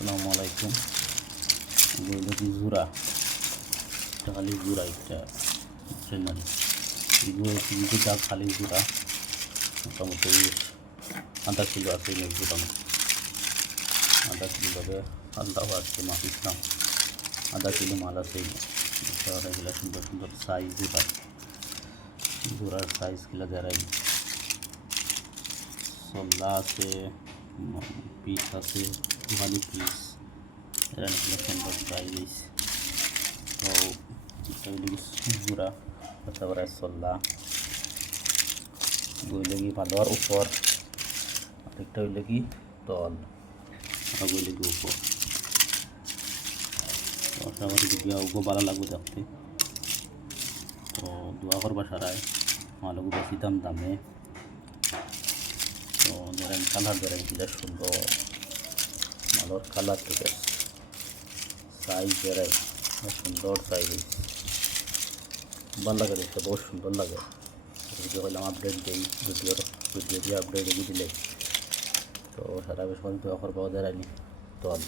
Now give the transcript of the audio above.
আসসালামু আলাইকুম। এগুলো কি জোড়া, এটা খালি জোড়া, একটা বুঝছেন না? এগুলো কিন্তু যা খালি জোড়া মোটামুটি আধা কিলো আছে। জোড়া আধা কিলো ভাবে আল্লাহ আছে মাছ ইসলাম আধা কিলো মাল আছে। এগুলো সুন্দর সুন্দর সাইজ জোড়া, জোড়ার সাইজগুলো দেখাই। সল্লা আছে, পিস আছে, মানে পিস এরা সুন্দর সাইজ। তো জোড়া তারপরে সল্লা বইলে কি ভালো আর উপর, আরেকটা হইলে কি তল, আর বইলে কি উপর। আমার ভিডিও ভালো লাগবে দেখতে। তো দোয়া করবা সারায় ভালো বেশি দামে। তো ধরেন কালার ধরেন কিটা সুন্দর, ভালোর কালার থেকে সাইজ বেড়াই সুন্দর সাইজ, ভালো লাগে দেখতে, বহুত সুন্দর লাগে। ভিডিও করলাম আপডেট দিই, ভিডিও দিয়ে আপডেট এগিয়ে দিলে তো সারা বেশ দোয়া করবো দেরাইনি তল।